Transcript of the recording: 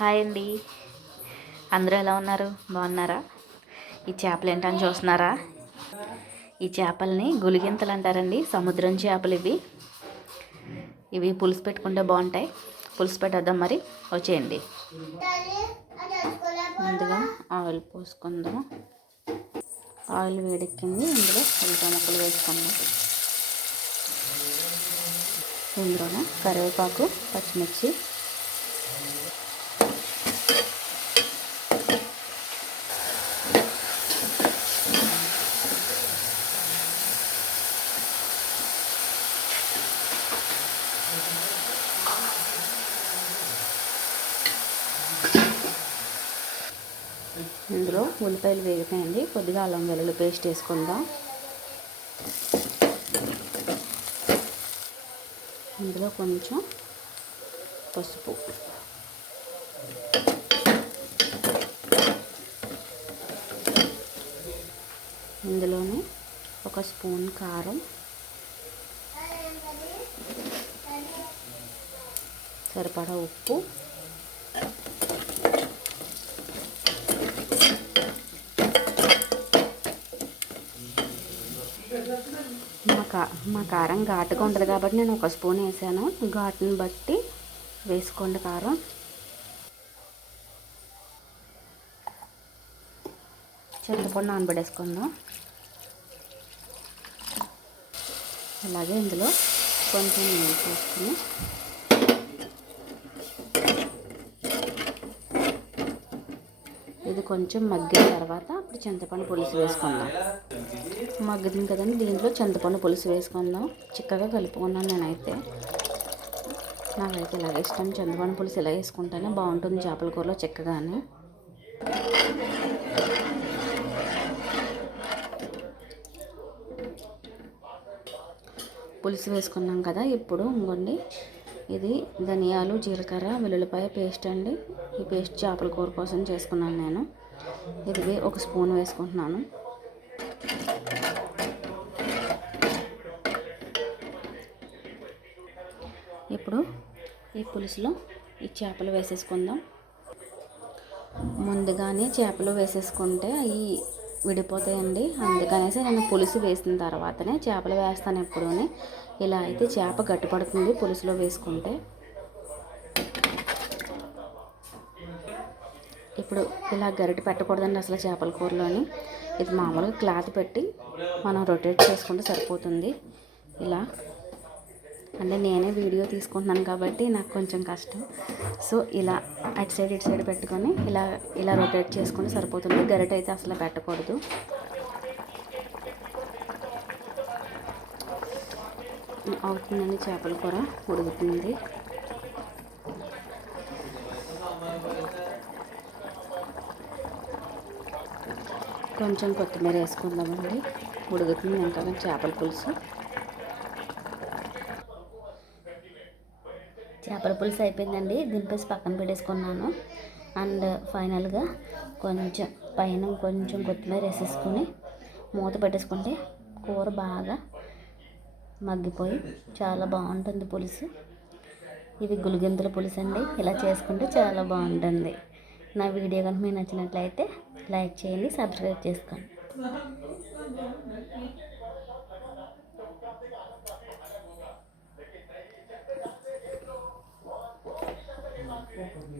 Hi అండి. అందరూ ఎలా ఉన్నారు? బాగున్నారా? ఈ చేపలు ఏంటని చూస్తున్నారా? ఈ చేపల్ని గులిగింతలు అంటారండి. సముద్రం చేపలు ఇవి. ఇవి పులుసు పెట్టుకుంటే బాగుంటాయి. పులుసు పెట్టేద్దాం మరి. వచ్చేయండి. ముందుగా ఆయిల్ పోసుకుందాం. ఆయిల్ వేడెక్కింది. ఇందులో ఉల్లిపాయ ముక్కలు వేసుకుందాం. ఇందులోనే కరివేపాకు పచ్చిమిర్చి ఇందులో ఉల్లిపాయలు వేగిపోయింది కొద్దిగా అల్లం వెల్లుల్లి పేస్ట్ వేసుకుందాం. ఇందులో కొంచెం పసుపు. ఇందులోనే ఒక స్పూన్ కారం. సరిపడా ఉప్పు. మా కా మా కారం ఘాటుగా ఉంటుంది కాబట్టి నేను ఒక స్పూన్ వేసాను. ఘాటుని బట్టి వేసుకోండి కారం. చింతపండు నానబడేసుకుందాం అలాగే ఇందులో కొంచెం నీళ్ళు తీసుకుని ఇది కొంచెం మగ్గిన తర్వాత అప్పుడు చింతపండు పులుసు వేసుకుందాం. మగ్గుతుంది కదండి దీంట్లో చింతపండు పులుసు వేసుకుందాం. చిక్కగా కలుపుకున్నాను నేనైతే. నాకైతే ఇలాగ ఇష్టం. చింతపండు పులుసు ఇలా వేసుకుంటేనే బాగుంటుంది చేపల కూరలో చిక్కగానే. పులుసు వేసుకున్నాం కదా ఇప్పుడు ఇంకోండి. ఇది ధనియాలు జీలకర్ర వెల్లుల్లిపాయ పేస్ట్ అండి. ఈ పేస్ట్ చేపల కూర కోసం చేసుకున్నాను నేను. ఇది ఒక స్పూన్ వేసుకుంటున్నాను. ఇప్పుడు ఈ పులుసులో ఈ చేపలు వేసేసుకుందాం. ముందుగానే చేపలు వేసేసుకుంటే అవి విడిపోతాయండి. అందుకనేసి నేను పులుసు వేసిన తర్వాతనే చేపలు వేస్తాను ఎప్పుడూ ఇలా అయితే చేప గట్టిపడుతుంది పులుసులో వేసుకుంటే. ఇప్పుడు ఇలా గరిటె పెట్టకూడదండి అసలు చేపల కూరలోని. ఇది మామూలుగా క్లాత్ పెట్టి మనం రొటేట్ చేసుకుంటే సరిపోతుంది. ఇలా అంటే నేనే వీడియో తీసుకుంటున్నాను కాబట్టి నాకు కొంచెం కష్టం. సో ఇలా అటు సైడ్ ఇటు సైడ్ పెట్టుకొని ఇలా ఇలా రొటేట్ చేసుకొని సరిపోతుంది. గరిట అయితే అసలు పెట్టకూడదు. అవుతుందండి చేపల కూర ఉడుకుతుంది. కొంచెం కొత్తిమీర వేసుకుందామండి. ఉడుకుతుంది ఇంకా చేపల పులుసు. చేపల పులుసు అయిపోయిందండి. దింపేసి పక్కన పెట్టేసుకున్నాను. అండ్ ఫైనల్గా కొంచెం పైన కొంచెం కొత్తిమీర వేసేసుకొని మూత పెట్టేసుకుంటే కూర బాగా మగ్గిపోయి చాలా బాగుంటుంది పులుసు. ఇది గులిగింతల పులుసు అండి. ఇలా చేసుకుంటే చాలా బాగుంటుంది. నా వీడియో కనుక మీకు నచ్చినట్లయితే లైక్ చేయండి సబ్స్క్రైబ్ చేసుకోండి.